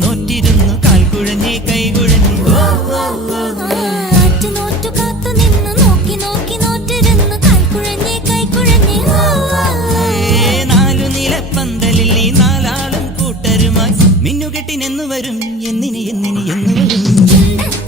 നോറ്റിരുന്നു കാൽ കുഴഞ്ഞേ കൈ കുഴഞ്ഞേ നാലുനിലപ്പന്തലിൽ ഈ നാലാളും കൂട്ടരുമായി മിന്നുകെട്ടിനെന്നു വരും എന്നിനി എന്നിനി എന്നു വരും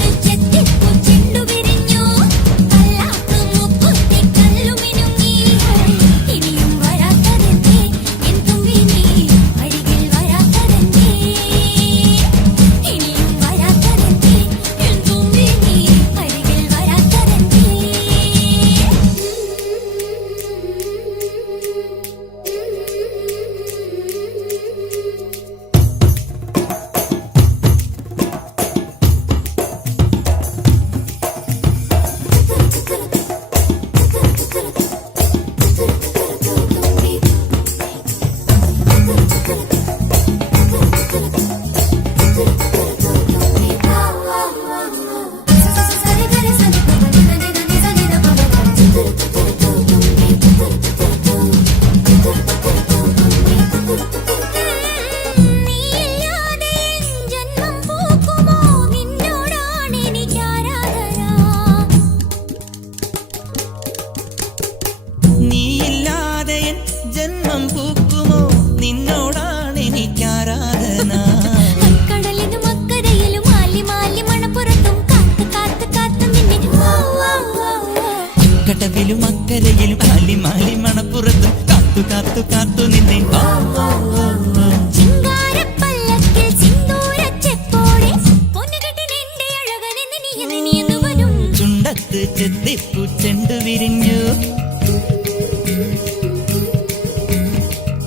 ജന്മം പൂക്കുമോ നിന്നോടാണ് എനിക്കാരാധന കടലിനും അക്കരയിലും ആലി മാലി മണപ്പുറത്തും കാത്ത് കാത്ത് കാത്ത് നിന്നെ കടവിലും അക്കരയിലും ആലി മാലി മണപ്പുറത്തും കാത്തു കാത്തു കാത്തു നിന്നെ ചിങ്കാരപ്പല്ലക്കിൽ സിന്ദൂരച്ചെപ്പോടെ പൊന്നുകെട്ടിനെന്റെ അഴകനെ നിനിയെന്നു വരും ചുണ്ടത്ത് ചെത്തിപ്പൂ ചെണ്ടു വിരിഞ്ഞു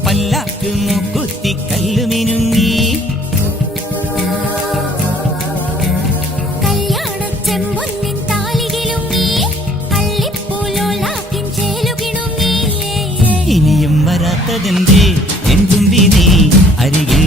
പല്ലാക്ക് മൂക്കുത്തി കല്ലുമിനുങ്ങി കല്യാണച്ചെമ്പൊന്നിൻ താലികിലുങ്ങി അള്ളിപ്പൂലോലാക്കിൻ ചേലുകിണുങ്ങി ഇനിയും വരാത്തതെന്തേ എൻ തുമ്പി നീ അരികിൽ